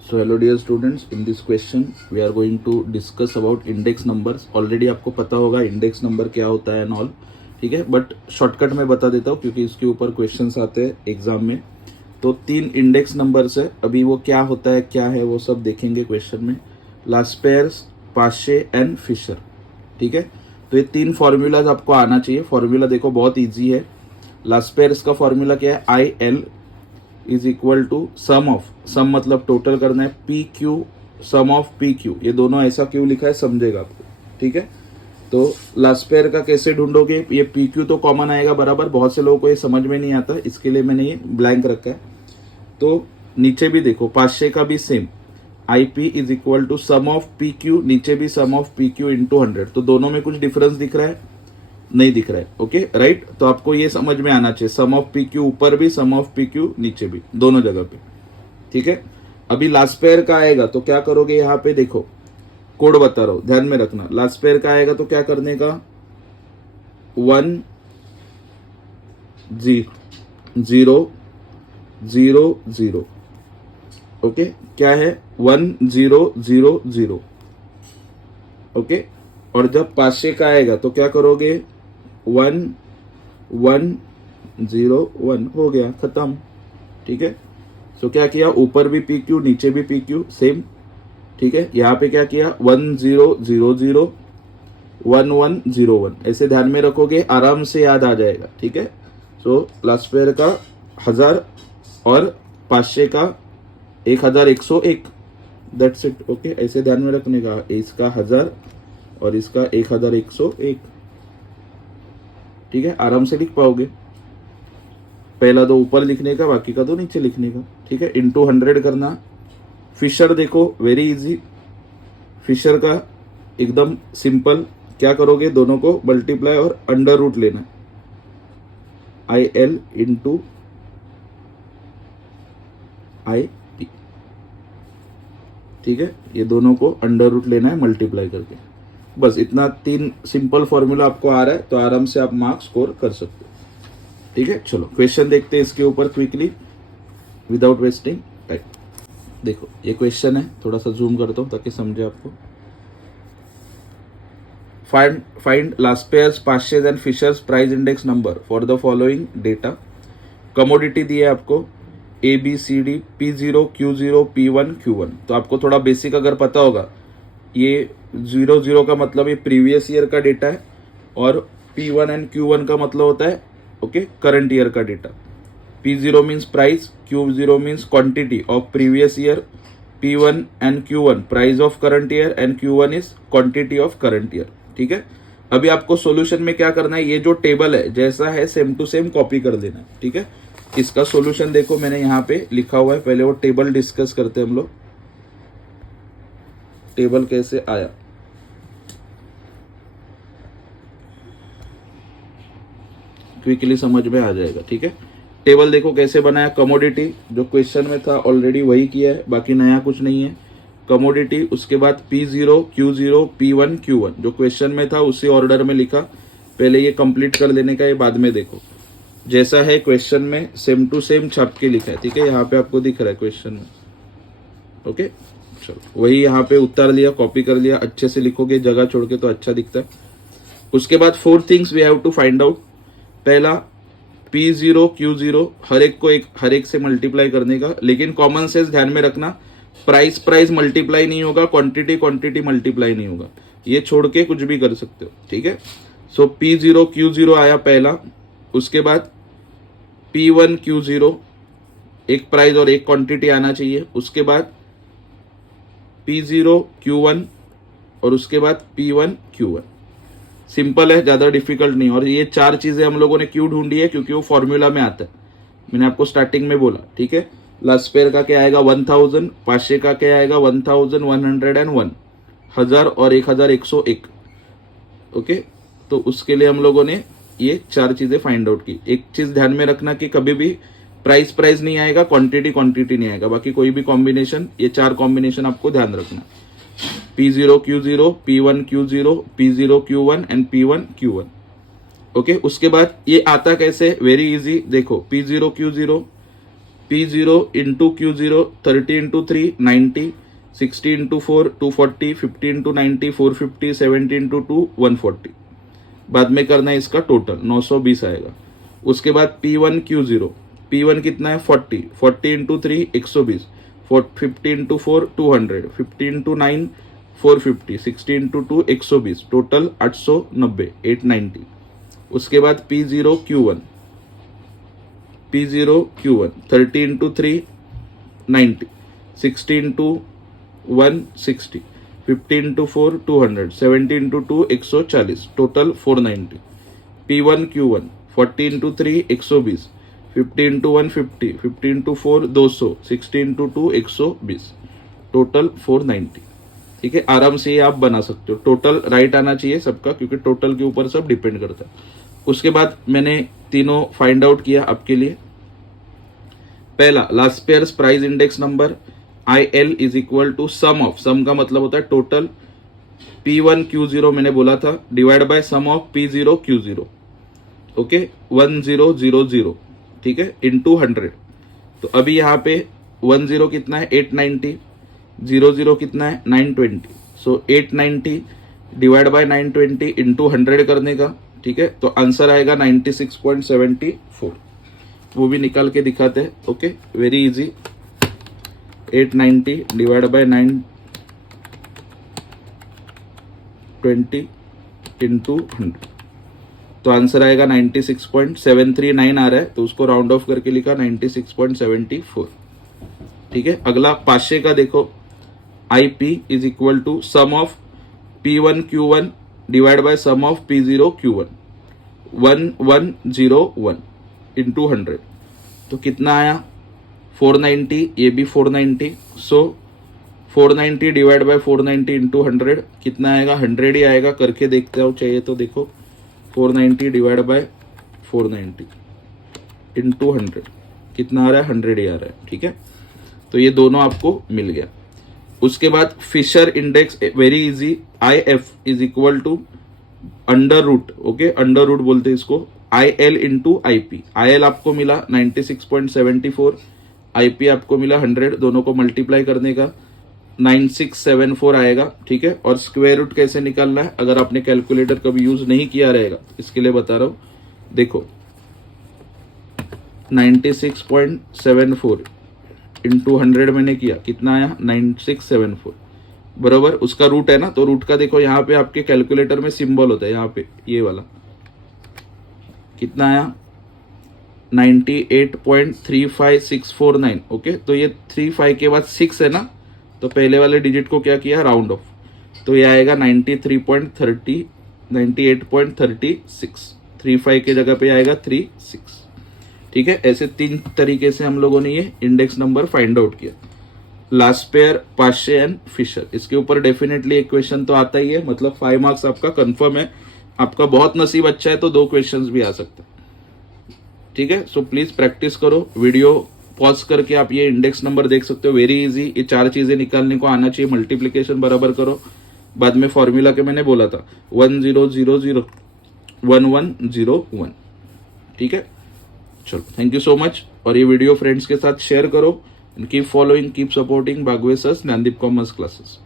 So hello dear students, in this question we are going to discuss about index numbers. Already आपको पता होगा index number क्या होता है एंड ऑल, ठीक है, बट शॉर्टकट में बता देता हूँ क्योंकि इसके ऊपर क्वेश्चंस आते हैं एग्जाम में। तो 3 इंडेक्स नंबर्स है, अभी वो क्या होता है क्या है वो सब देखेंगे क्वेश्चन में। लास्पेयर्स, पाशे एंड फिशर, ठीक है। तो ये 3 फॉर्मूलाज आपको आना चाहिए। फॉर्मूला देखो बहुत ईजी है। लास्पेयर्स का फॉर्मूला क्या है, I L is equal to sum of, sum मतलब टोटल करना है, P Q sum of P Q. ये दोनों ऐसा क्यों लिखा है समझेगा आपको, ठीक है। तो लास्पेयर का कैसे ढूंढोगे, ये पी क्यू तो कॉमन आएगा बराबर, बहुत से लोगों को ये समझ में नहीं आता, इसके लिए मैंने ये ब्लैंक रखा है। तो नीचे भी देखो पाशे का भी same, I P is equal to sum of P Q, नीचे भी sum of P Q into 100। तो दोनों में कुछ डिफरेंस दिख रहा है, नहीं दिख रहा है, ओके राइट। तो आपको ये समझ में आना चाहिए, सम ऑफ पी क्यू ऊपर भी, सम ऑफ पी क्यू नीचे भी, दोनों जगह पे, ठीक है। अभी लास्ट पेयर का आएगा तो क्या करोगे, यहाँ पे देखो कोड बता रहा हूं, ध्यान में रखना। लास्ट पेयर का आएगा तो क्या करने का, 1 0 0 0, ओके। क्या है 1 0 0 0, ओके। और जब पाशे का आएगा तो क्या करोगे, 1 1 0 1, हो गया खत्म, ठीक है। सो क्या किया, ऊपर भी पी क्यू नीचे भी पी क्यू सेम, ठीक है। यहाँ पे क्या किया, 1 0 0 0 1 1 0 1, ऐसे ध्यान में रखोगे आराम से याद आ जाएगा, ठीक है। सो लास्ट पेयर का 1000 और पाशे का 1101, दैट्स इट, ओके। ऐसे ध्यान में रखने का, इसका 1000 और इसका 1101, ठीक है, आराम से लिख पाओगे। पहला दो ऊपर लिखने का, बाकी का दो नीचे लिखने का, ठीक है। इंटू 100 करना। फिशर देखो वेरी इजी, फिशर का एकदम सिंपल, क्या करोगे, दोनों को मल्टीप्लाई और अंडर रूट लेना, I L into I T, ठीक है। ये दोनों को अंडर रूट लेना है मल्टीप्लाई करके, बस इतना 3 सिंपल फॉर्मूला आपको आ रहा है तो आराम से आप मार्क्स स्कोर कर सकते हो, ठीक है। चलो क्वेश्चन देखते हैं इसके ऊपर क्विकली विदाउट वेस्टिंग टाइम। देखो ये क्वेश्चन है, थोड़ा सा जूम करता हूं ताकि समझे आपको। Find Laspeyres, Paasche's and Fisher's price index number for the following data. Commodity दी है आपको A B C D, P0 Q0 P1 Q1। तो आपको थोड़ा बेसिक अगर पता होगा, ये 00 का मतलब ये प्रीवियस ईयर का डेटा है और P1 एंड Q1 का मतलब होता है ओके करंट ईयर का data. P0 means price, Q0 means quantity of previous year, P1 and Q1 price of current year and Q1 is quantity of current year, ठीक है। अभी आपको सॉल्यूशन में क्या करना है, ये जो टेबल है जैसा है सेम टू सेम कॉपी कर देना है, ठीक है। इसका सॉल्यूशन देखो मैंने यहाँ पे लिखा हुआ है, पहले वो टेबल डिस्कस करते हैं हम लोग, टेबल कैसे आया। क्विकली समझ में आ जाएगा, ठीक है। टेबल देखो कैसे बनाया, कमोडिटी जो क्वेश्चन में था ऑलरेडी वही किया है, बाकी नया कुछ नहीं है। कमोडिटी, उसके बाद P0 Q0 P1 Q1 जो क्वेश्चन में था उसी ऑर्डर में लिखा, पहले ये कंप्लीट कर लेने का, ये बाद में देखो जैसा है क्वेश्चन में सेम टू सेम छाप के लिखा है, ठीक है। यहाँ पे आपको दिख रहा है क्वेश्चन में, ओके। चलो वही यहाँ पे उतार लिया, कॉपी कर लिया, अच्छे से लिखोगे जगह छोड़ के तो अच्छा दिखता है। उसके बाद 4 things we have to find out. पहला P0 Q0 हर एक से मल्टीप्लाई करने का, लेकिन कॉमन सेंस ध्यान में रखना, प्राइस मल्टीप्लाई नहीं होगा, क्वांटिटी मल्टीप्लाई नहीं होगा, ये छोड़ के कुछ भी कर सकते हो, ठीक है। सो P0 Q0 आया पहला, उसके बाद P1 Q0 एक प्राइस और एक क्वांटिटी आना चाहिए, उसके बाद P0 Q1 और उसके बाद P1 Q1। सिंपल है, ज्यादा डिफिकल्ट नहीं। और ये 4 चीजें हम लोगों ने क्यों ढूंढी है, क्योंकि वो फॉर्मूला में आता है, मैंने आपको स्टार्टिंग में बोला, ठीक है। लास्पेयर का क्या आएगा 1000, पाशे का क्या आएगा 1101, 1000 और 1101, ओके। तो उसके लिए हम लोगों ने ये 4 चीजें फाइंड आउट की। एक चीज ध्यान में रखना कि कभी भी प्राइस नहीं आएगा, क्वांटिटी नहीं आएगा, बाकी कोई भी कॉम्बिनेशन, ये 4 कॉम्बिनेशन आपको ध्यान रखना, P0 Q0 P1 Q0 P0 Q1 and P1 Q1, okay. उसके बाद ये आता कैसे, वेरी इजी, देखो P0 Q0 P0 into Q0 30 into 3 90, 60 into 4 240, 50 into 90 450, 70 into 2 140। बाद में करना है इसका टोटल 920 आएगा। उसके बाद P1 Q0, P1 कितना है 40, 40 into 3 120, 50 into 4 200, 50 into 9 450, 60 into 2 120, total 890 890। उसके बाद P0 Q1, P0 Q1 30 into 3 90, 60 into 1 60, 50 into 4 200, 70 into 2 140, total 490। P1 Q1 40 into 3 120, 50 into 1 50, 50 into 4 200, 60 into 2 120, total 490। ठीक है, आराम से ये आप बना सकते हो। टोटल राइट आना चाहिए सबका, क्योंकि टोटल के ऊपर सब डिपेंड करता है। उसके बाद मैंने तीनों फाइंड आउट किया आपके लिए। पहला, Laspeyres price index number IL is equal to sum of, sum का मतलब होता है टोटल, P1 Q0 मैंने बोला था, divide by sum of P0 Q0, okay 1000, ठीक है, इंटू 100। तो अभी यहाँ पे 10 कितना है 890, 00 कितना है 920, सो 890 डिवाइड बाय 920 इंटू 100 करने का। ठीक है, तो आंसर आएगा 96.74। वो भी निकाल के दिखाते हैं। Okay, very easy. 890 divide by 920 into 100, तो आंसर आएगा 96.739 आ रहा है, तो उसको राउंड ऑफ करके लिखा 96.74। ठीक है, अगला 500 का देखो, IP is equal to sum of P1 Q1 divide by sum of P0 Q1, 1101 into 100, तो कितना आया 490, ये भी 490, सो 490 डिवाइड बाय 490 इंटू 100 कितना आएगा 100 ही आएगा। करके देखते हो चाहिए तो देखो, 490 डिवाइड बाय 490 इंटू 100 कितना आ रहा है 100 ही आ रहा है। ठीक है, तो ये दोनों आपको मिल गया। उसके बाद Fisher index, very easy, IF is equal to under root, okay under root बोलते हैं इसको, IL इंटू IP। IL आपको मिला 96.74, IP आपको मिला 100, दोनों को मल्टीप्लाई करने का 9674 आएगा। ठीक है, और स्क्वायर रूट कैसे निकालना है, अगर आपने कैलकुलेटर कभी यूज नहीं किया रहेगा, इसके लिए बता रहा हूं। देखो 96.74 इंटू 100 मैंने किया, कितना आया 9674, बरोबर। उसका रूट है ना, तो रूट का देखो यहाँ पे आपके कैलकुलेटर में सिंबल होता है, यहाँ पे ये वाला, कितना आया 98.35649। ओके, तो ये 35 के बाद 6 है ना, तो पहले वाले डिजिट को क्या किया राउंड ऑफ, तो ये आएगा 93.30, 98.36, 35 के जगह पे आएगा 36। ठीक है, ऐसे 3 तरीके से हम लोगों ने ये इंडेक्स नंबर फाइंड आउट किया। लास्ट पेयर, पाशे एंड फिशर, इसके ऊपर डेफिनेटली एक क्वेश्चन तो आता ही है, मतलब 5 मार्क्स आपका कंफर्म है। आपका बहुत नसीब अच्छा है तो 2 क्वेश्चंस भी आ सकते हैं। ठीक है, सो प्लीज प्रैक्टिस करो। वीडियो पॉज करके आप ये इंडेक्स नंबर देख सकते हो, वेरी इजी। ये 4 चीजें निकालने को आना चाहिए। मल्टीप्लीकेशन बराबर करो, बाद में फॉर्मूला के मैंने बोला था 1000 1101। ठीक है, चलो थैंक यू सो मच। और ये वीडियो फ्रेंड्स के साथ शेयर करो। Keep following, keep supporting Bagwe sir's Gyandeep commerce classes.